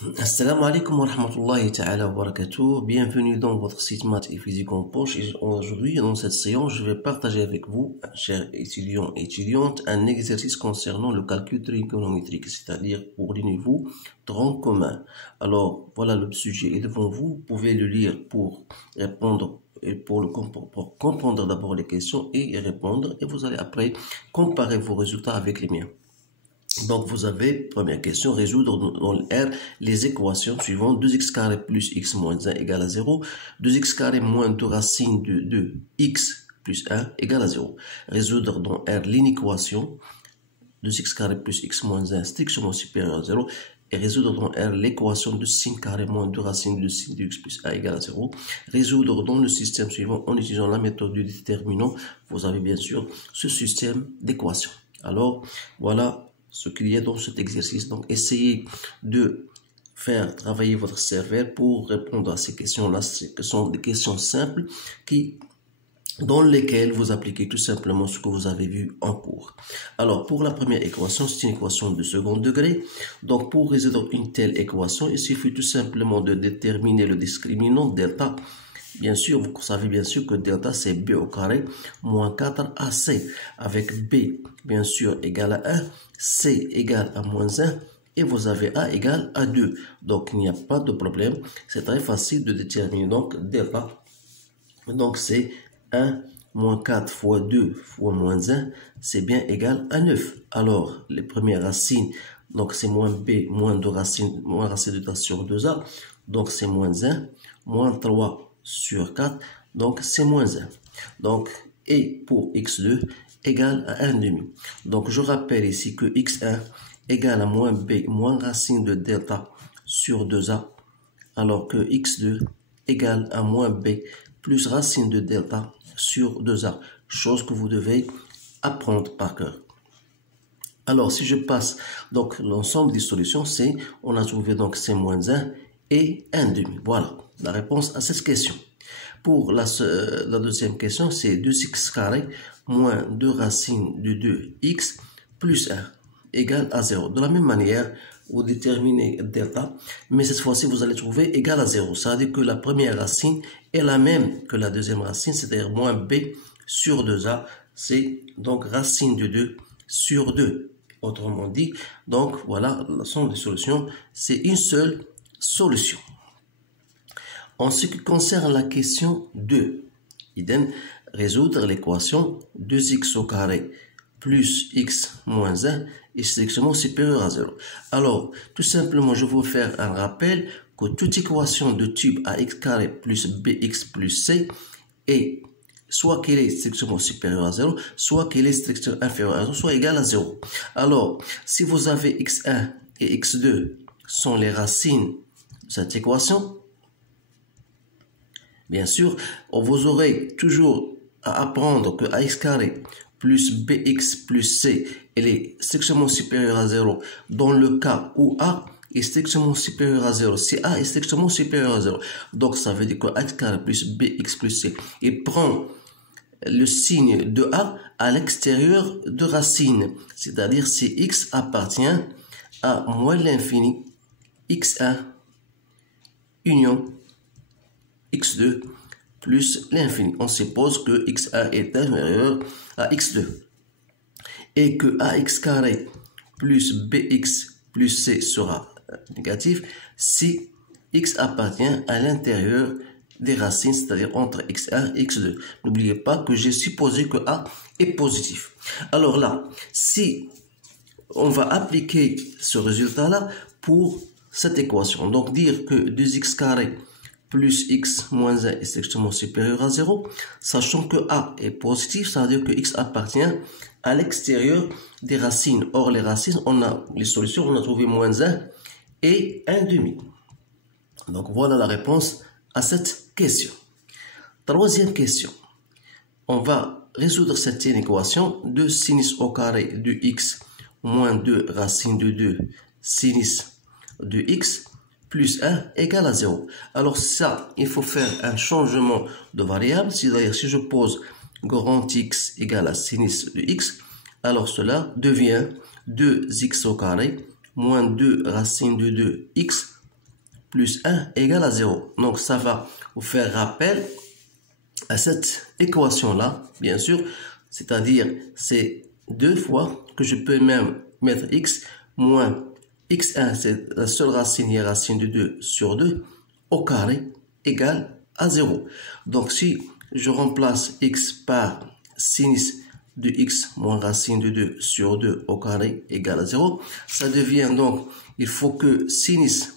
Assalamu alaikum wa rahmatullahi ta'ala wa barakatuh. Bienvenue dans votre site Maths et Physique en poche. Et aujourd'hui, dans cette séance, je vais partager avec vous, chers étudiants et étudiantes, un exercice concernant le calcul trigonométrique, c'est-à-dire pour les niveaux tronc commun. Alors, voilà, le sujet est devant vous. Vous pouvez le lire pour répondre et pour comprendre d'abord les questions et y répondre. Et vous allez après comparer vos résultats avec les miens. Donc, vous avez, première question, résoudre dans le R les équations suivantes. 2x carré plus x moins 1 égale à 0. 2x carré moins 2 racine de 2x plus 1 égale à 0. Résoudre dans R l'inéquation 2x carré plus x moins 1 strictement supérieur à 0. Et résoudre dans R l'équation de sin carré moins 2 racine de sin de x plus 1 égale à 0. Résoudre dans le système suivant en utilisant la méthode du déterminant. Vous avez bien sûr ce système d'équations. Alors, voilà ce qu'il y a dans cet exercice. Donc, essayez de faire travailler votre cerveau pour répondre à ces questions-là. Ce sont des questions simples dans lesquelles vous appliquez tout simplement ce que vous avez vu en cours. Alors, pour la première équation, c'est une équation de second degré. Donc, pour résoudre une telle équation, il suffit tout simplement de déterminer le discriminant delta. Bien sûr, vous savez bien sûr que delta c'est b au carré moins 4ac avec b bien sûr égal à 1, c égale à moins 1 et vous avez a égale à 2. Donc il n'y a pas de problème, c'est très facile de déterminer donc delta. Donc c'est 1 moins 4 fois 2 fois moins 1, c'est bien égal à 9. Alors les premières racines, donc c'est moins b moins 2 racines, moins racine de 2 sur 2a, donc c'est moins 1, moins 3 sur 4, donc c'est moins 1. Donc, et pour x2 égale à 1 demi. Donc, je rappelle ici que x1 égale à moins b moins racine de delta sur 2a, alors que x2 égale à moins b plus racine de delta sur 2a, chose que vous devez apprendre par cœur. Alors, si je passe, donc l'ensemble des solutions, c'est, on a trouvé donc c'est moins 1 et 1 demi. Voilà la réponse à cette question. Pour la deuxième question, c'est 2x carré moins 2 racines de 2x plus 1 égale à 0. De la même manière, vous déterminez delta, mais cette fois-ci, vous allez trouver égal à 0. Ça veut dire que la première racine est la même que la deuxième racine, c'est-à-dire moins b sur 2a. C'est donc racine de 2 sur 2. Autrement dit, donc voilà, la somme des solutions, c'est une seule solution. En ce qui concerne la question 2, idem, résoudre l'équation 2x au carré plus x moins 1 est strictement supérieur à 0. Alors, tout simplement, je vais faire un rappel que toute équation de type ax carré plus bx plus c est soit qu'elle est strictement supérieure à 0, soit qu'elle est strictement inférieure à 0, soit égale à 0. Alors, si vous avez x1 et x2 sont les racines de cette équation, bien sûr, vous aurez toujours à apprendre que ax carré plus bx plus c elle est strictement supérieure à 0 dans le cas où a est strictement supérieur à 0. Si a est strictement supérieur à 0, donc ça veut dire que ax carré plus bx plus c il prend le signe de a à l'extérieur de racine, c'est-à-dire si x appartient à moins l'infini x1 union x2 plus l'infini. On suppose que x1 est inférieur à x2 et que ax carré plus bx plus c sera négatif si x appartient à l'intérieur des racines, c'est-à-dire entre x1 et x2. N'oubliez pas que j'ai supposé que a est positif. Alors là, si on va appliquer ce résultat-là pour cette équation, donc dire que 2x carré plus x moins 1 est strictement supérieur à 0, sachant que a est positif, ça veut dire que x appartient à l'extérieur des racines. Or, les racines, on a les solutions, on a trouvé moins 1 et 1 demi. Donc, voilà la réponse à cette question. Troisième question. On va résoudre cette équation de sinus au carré de x moins 2 racine de 2 sinus de x plus 1 égale à 0. Alors ça, il faut faire un changement de variable. C'est-à-dire si je pose grand X égale à sinus de x, alors cela devient 2x au carré moins 2 racine de 2x plus 1 égale à 0. Donc ça va vous faire rappel à cette équation-là, bien sûr, c'est-à-dire c'est 2 fois que je peux même mettre x moins x1, c'est la seule racine, est racine de 2 sur 2, au carré égale à 0. Donc si je remplace x par sinus de x moins racine de 2 sur 2 au carré égale à 0, ça devient donc, il faut que sinus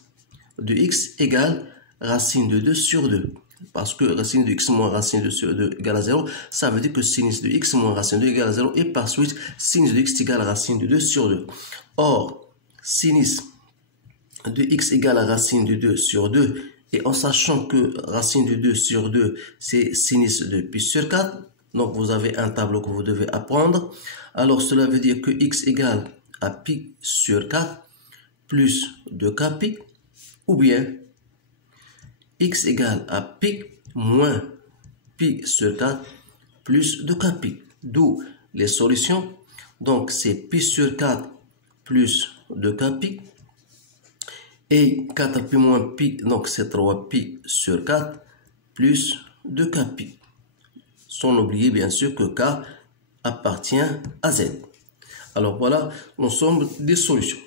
de x égale racine de 2 sur 2. Parce que racine de x moins racine de 2 sur 2 égale à 0, ça veut dire que sinus de x moins racine de 2 égale à 0 et par suite sinus de x égale racine de 2 sur 2. Or, sinus de x égale à racine de 2 sur 2, et en sachant que racine de 2 sur 2, c'est sinus de pi sur 4, donc vous avez un tableau que vous devez apprendre. Alors cela veut dire que x égale à pi sur 4 plus 2k pi, ou bien x égale à pi moins pi sur 4 plus 2k pi. D'où les solutions. Donc c'est pi sur 4 plus 2k pi. Et 4 pi moins pi, donc c'est 3 pi sur 4 plus 2k pi. Sans oublier bien sûr que k appartient à z. Alors voilà l'ensemble des solutions.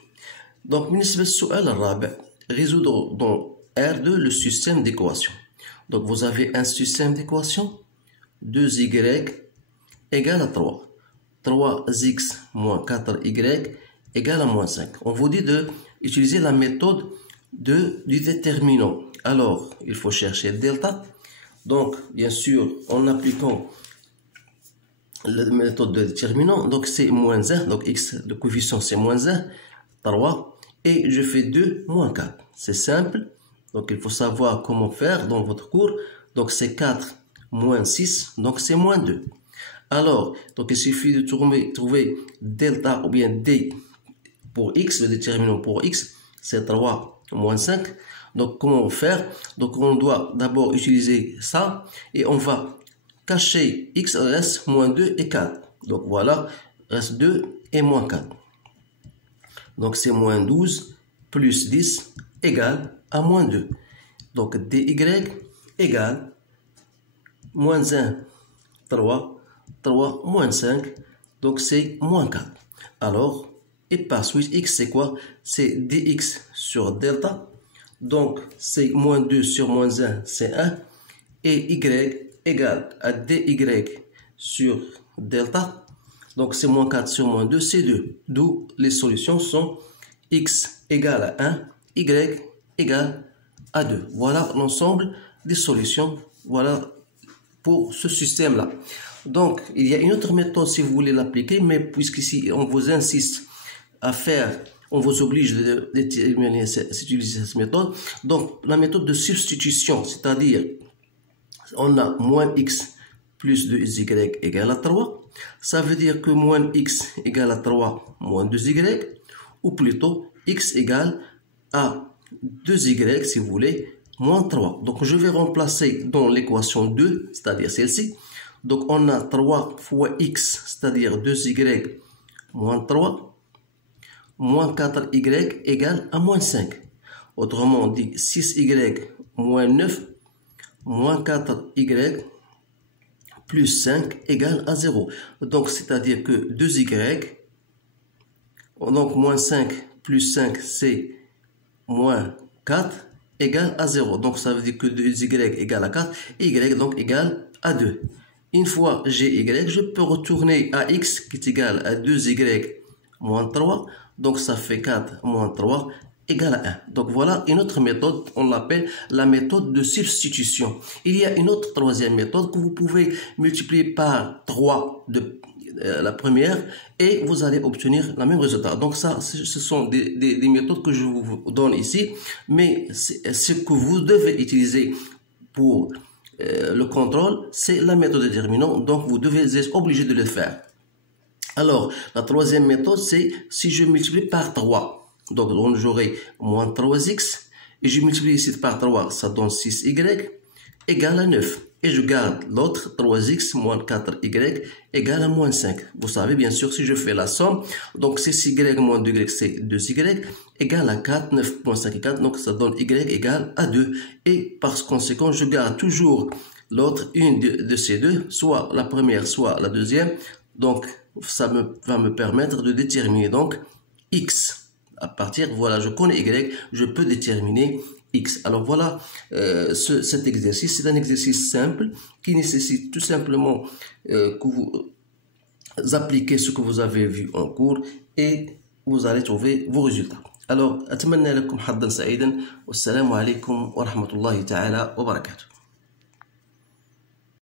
Donc بالنسبة للسؤال الرابع, résoudre dans R2 le système d'équations. Donc vous avez un système d'équations, 2y égale à 3. 3x moins 4y égale à moins 5. On vous dit d'utiliser la méthode du déterminant. Alors, il faut chercher delta. Donc, bien sûr, en appliquant la méthode de déterminant, donc c'est moins 1. Donc, x, le coefficient, c'est moins 1, 3. Et je fais 2 moins 4. C'est simple. Donc, il faut savoir comment faire dans votre cours. Donc, c'est 4 moins 6. Donc, c'est moins 2. Alors, donc il suffit de trouver delta ou bien d pour x, le déterminant pour x, c'est 3 moins 5. Donc, comment faire? Donc, on doit d'abord utiliser ça et on va cacher x, reste moins 2 et 4. Donc, voilà, reste 2 et moins 4. Donc, c'est moins 12 plus 10 égale à moins 2. Donc, dy égale moins 1, 3 moins 5, donc c'est moins 4. Alors, et par suite, x c'est quoi? C'est dx sur delta, donc c'est moins 2 sur moins 1, c'est 1, et y égale à dy sur delta, donc c'est moins 4 sur moins 2, c'est 2. D'où les solutions sont x égale à 1, y égale à 2. Voilà l'ensemble des solutions, voilà pour ce système-là. Donc, il y a une autre méthode si vous voulez l'appliquer, mais puisqu'ici on vous insiste à faire, on vous oblige d'utiliser cette méthode. Donc, la méthode de substitution, c'est-à-dire, on a moins x plus 2y égale à 3. Ça veut dire que moins x égale à 3 moins 2y, ou plutôt x égale à 2y, si vous voulez, moins 3. Donc, je vais remplacer dans l'équation 2, c'est-à-dire celle-ci. Donc, on a 3 fois x, c'est-à-dire 2y moins 3, moins 4y égale à moins 5. Autrement dit, 6y moins 9, moins 4y plus 5 égale à 0. Donc, c'est-à-dire que 2y, donc moins 5 plus 5, c'est moins 4 égale à 0. Donc, ça veut dire que 2y égale à 4 et y donc égale à 2. Une fois j'ai y, je peux retourner à x qui est égal à 2y moins 3. Donc ça fait 4 moins 3 égale à 1. Donc voilà une autre méthode, on l'appelle la méthode de substitution. Il y a une autre troisième méthode que vous pouvez multiplier par 3 de la première et vous allez obtenir le même résultat. Donc ça, ce sont des méthodes que je vous donne ici, mais ce que vous devez utiliser pour le contrôle, c'est la méthode déterminant, donc vous devez être obligé de le faire. Alors, la troisième méthode, c'est si je multiplie par 3. Donc, j'aurai moins 3x, et je multiplie ici par 3, ça donne 6y, égale à 9. Et je garde l'autre, 3x moins 4y égale à moins 5. Vous savez, bien sûr, si je fais la somme, donc c'est 6y moins 2y, c'est 2y, égale à 4, 9 moins 5 et 4, donc ça donne y égale à 2. Et par conséquent, je garde toujours l'autre, une de ces deux, soit la première, soit la deuxième. Donc, ça va me permettre de déterminer donc x. À partir, voilà, je connais y, je peux déterminer x. Alors voilà, cet exercice, c'est un exercice simple qui nécessite tout simplement que vous appliquez ce que vous avez vu en cours et vous allez trouver vos résultats. Alors, أتمنى لكم حظا سعيدا والسلام عليكم ورحمة الله تعالى وبركاته.